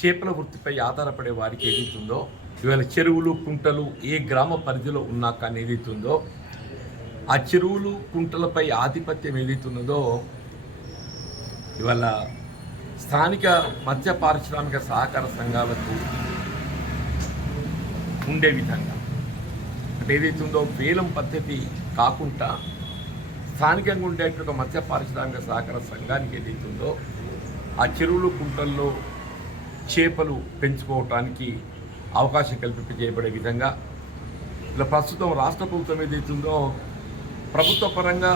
చేపల వృత్తిపై ఆధారపడే వారికి ఏదైతుందో ఇవాళ చెరువులు కుంటలు ఏ గ్రామ పరిధిలో ఉన్నా కానీ ఏదైతుందో ఆ చెరువులు కుంటలపై ఆధిపత్యం ఏదైతున్నదో ఇవాళ స్థానిక మత్స్య పారిశ్రామిక సహకార సంఘాలకు ఉండే విధంగా అంటే ఏదైతుందో వేలం పద్ధతి కాకుండా స్థానికంగా ఉండేటువంటి ఒక మత్స్య పారిశ్రామిక సహకార సంఘానికి ఏదైతుందో ఆ చెరువులు కుంటల్లో చేపలు పెంచుకోవటానికి అవకాశం చేయబడే విధంగా ఇలా ప్రస్తుతం రాష్ట్ర ప్రభుత్వం ఏదైతుందో ప్రభుత్వ పరంగా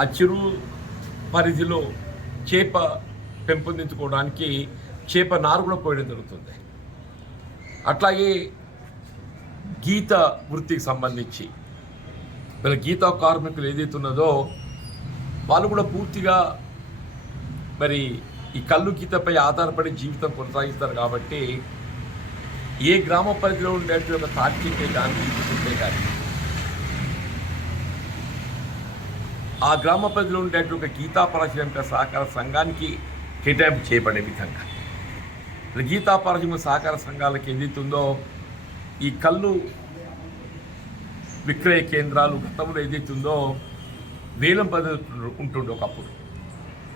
ఆ చిరు పరిధిలో చేప పెంపొందించుకోవడానికి చేప నారు కూడా పోయడం జరుగుతుంది అట్లాగే గీత వృత్తికి సంబంధించి మన గీత కార్మికులు ఏదైతే ఉన్నదో వాళ్ళు కూడా పూర్తిగా మరి ఈ కళ్ళు గీతపై ఆధారపడి జీవితం కొనసాగిస్తారు కాబట్టి ఏ గ్రామ పరిధిలో ఉండేటువంటి ఒక తార్కికే కానీ కానీ ఆ గ్రామ పరిధిలో ఉండేటువంటి ఒక గీతా పారశ్రమిక సహకార సంఘానికి కేటాయింపు చేయబడే విధంగా గీతా పారశ్రమిక సహకార సంఘాలకు ఏదైతుందో ఈ కళ్ళు విక్రయ కేంద్రాలు గతంలో ఏదైతుందో వేలం పద్ధతి ఉంటుండే ఒకప్పుడు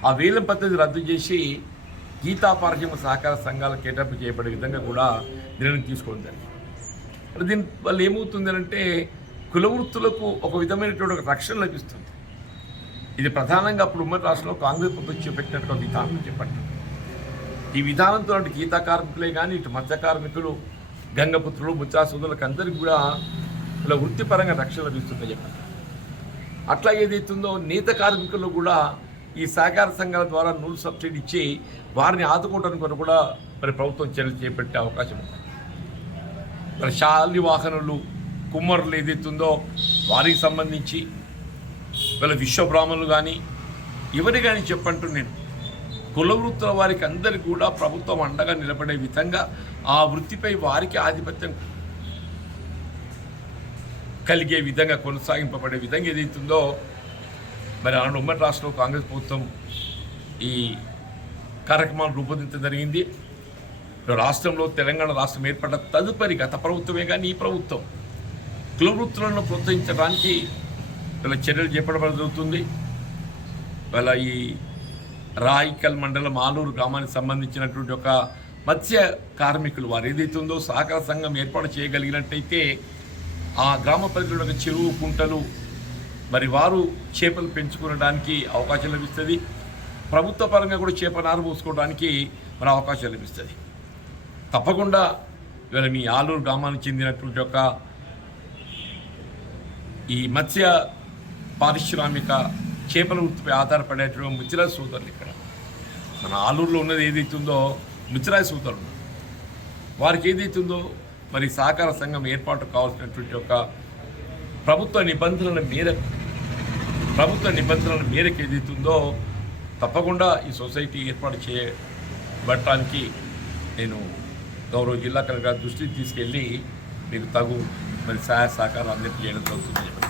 ఆ వేలం పద్ధతి రద్దు చేసి గీతా పారిశ్రమ సహకార సంఘాల కేటాయింపు చేయబడే విధంగా కూడా నిర్ణయం తీసుకోవడం జరిగింది అంటే దీని వల్ల ఏమవుతుంది అంటే కులవృత్తులకు ఒక విధమైనటువంటి ఒక రక్షణ లభిస్తుంది ఇది ప్రధానంగా అప్పుడు ఉమ్మడి రాష్ట్రంలో కాంగ్రెస్ ప్రభుత్వం చేపట్టినటువంటి విధానం చెప్పండి ఈ విధానంతో అటు గీతా కార్మికులే కానీ ఇటు మత్స్య కార్మికులు గంగపుత్రులు ముత్రా అందరికీ కూడా ఇలా వృత్తిపరంగా రక్షణ లభిస్తుందని చెప్పారు అట్లా ఏదైతుందో నేత కార్మికులు కూడా ఈ సహకార సంఘాల ద్వారా నూలు సబ్సిడీ ఇచ్చి వారిని ఆదుకోవడానికి కూడా మరి ప్రభుత్వం చర్యలు చేపట్టే అవకాశం ఉంది మరి శాలి వాహనులు కుమ్మరులు ఏదైతుందో వారికి సంబంధించి వీళ్ళ విశ్వబ్రాహ్మణులు కానీ ఎవరి కానీ చెప్పంటూ నేను కుల వృత్తుల వారికి అందరికీ కూడా ప్రభుత్వం అండగా నిలబడే విధంగా ఆ వృత్తిపై వారికి ఆధిపత్యం కలిగే విధంగా కొనసాగింపబడే విధంగా ఏదైతుందో మరి ఆనాడు ఉమ్మడి రాష్ట్రంలో కాంగ్రెస్ ప్రభుత్వం ఈ కార్యక్రమాలు రూపొందించడం జరిగింది రాష్ట్రంలో తెలంగాణ రాష్ట్రం ఏర్పడ్డ తదుపరి గత ప్రభుత్వమే కానీ ఈ ప్రభుత్వం కుల వృత్తులను ప్రోత్సహించడానికి వీళ్ళ చర్యలు చేపట్టడం జరుగుతుంది వీళ్ళ ఈ రాయికల్ మండలం ఆలూరు గ్రామానికి సంబంధించినటువంటి ఒక మత్స్య కార్మికులు వారు ఉందో సహకార సంఘం ఏర్పాటు చేయగలిగినట్టయితే ఆ గ్రామ పరిధిలో చెరువు కుంటలు మరి వారు చేపలు పెంచుకోవడానికి అవకాశం లభిస్తుంది ప్రభుత్వ పరంగా కూడా చేప నారు పోసుకోవడానికి మన అవకాశం లభిస్తుంది తప్పకుండా ఇవాళ మీ ఆలూరు గ్రామానికి చెందినటువంటి యొక్క ఈ మత్స్య పారిశ్రామిక చేపల వృత్తిపై ఆధారపడేటువంటి ముచ్చిరాజ్ సూత్రాలు ఇక్కడ మన ఆలూరులో ఉన్నది ఏదైతుందో ముచ్చిరాజ్ సోదరులు వారికి ఉందో మరి సహకార సంఘం ఏర్పాటు కావాల్సినటువంటి యొక్క ప్రభుత్వ నిబంధనల మేరకు ప్రభుత్వ నిబంధనల మేరకు ఏదైతుందో తప్పకుండా ఈ సొసైటీ ఏర్పాటు చేయబడటానికి నేను గౌరవ జిల్లా కలెక్టర్ దృష్టికి తీసుకెళ్ళి మీకు తగు మరి సహాయ సహకారాలు అందరికీ చేయడం జరుగుతుంది